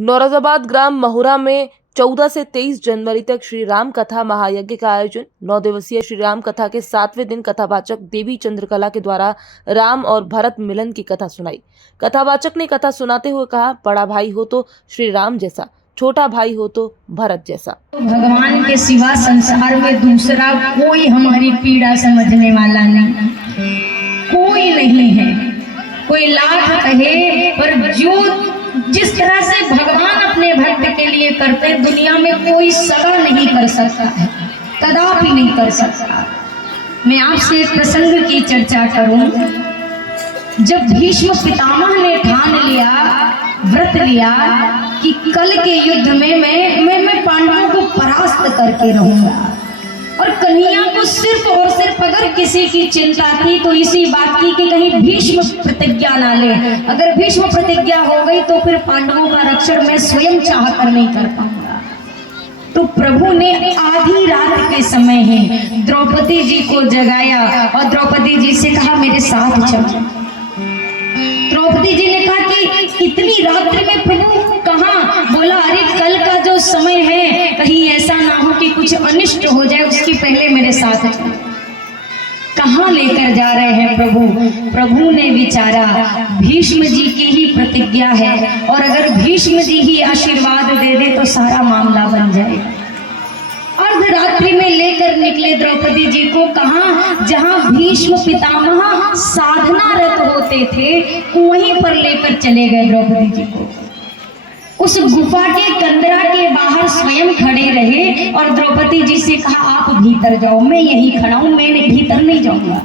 नौरोजाबाद ग्राम महुरा में 14 से 23 जनवरी तक श्री राम कथा महायज्ञ का आयोजन। 9 दिवसीय श्री राम कथा के 7वें दिन कथावाचक देवी चंद्रकला के द्वारा राम और भरत मिलन की कथा सुनाई। कथावाचक ने कथा सुनाते हुए कहा, बड़ा भाई हो तो श्री राम जैसा, छोटा भाई हो तो भरत जैसा। भगवान के सिवा संसार में दूसरा कोई हमारी पीड़ा समझने वाला नहीं, कोई नहीं है। कोई लाख कहे पर जो जिस तरह से भगवान अपने भक्त के लिए करते दुनिया में कोई सगा नहीं कर सकता है, कदापि नहीं कर सकता। मैं आपसे एक प्रसंग की चर्चा करूं। जब भीष्म पितामह ने ठान लिया, व्रत लिया कि कल के युद्ध में मैं पांडवों को परास्त करके रहूंगा, और कन्हैया को सिर्फ और सिर्फ अगर किसी की चिंता थी तो इसी बात की कि कहीं भीष्म प्रतिज्ञा ना ले। अगर भीष्म प्रतिज्ञा हो गई तो फिर पांडवों का रक्षण मैं स्वयं चाहकर नहीं कर पाऊंगा। तो प्रभु ने आधी रात के समय ही द्रौपदी जी को जगाया और द्रौपदी जी से कहा, मेरे साथ चलो। द्रौपदी जी ने कहा कि इतनी रात्रि में प्रभु कहाँ? बोला, अरे कल का जो समय है कहीं ऐसा ना हो कि कुछ अनिष्ट हो जाए, उसके पहले मेरे साथ चलो। कहाँ लेकर जा रहे हैं प्रभु? प्रभु ने विचारा भीष्म जी की ही प्रतिज्ञा है, और अगर भीष्म जी ही आशीर्वाद दे दे तो सारा मामला बन जाएगा। अर्धरात्रि में लेकर निकले द्रौपदी जी को, कहां? जहां भीष्म पितामह साधनारत होते थे वहीं पर लेकर चले गए द्रौपदी जी को। उस गुफा के कंदरा के बाहर स्वयं खड़े रहे और द्रौपदी जी से कहा, आप भीतर जाओ, मैं यहीं खड़ा हूं, मैं भीतर नहीं जाऊंगा।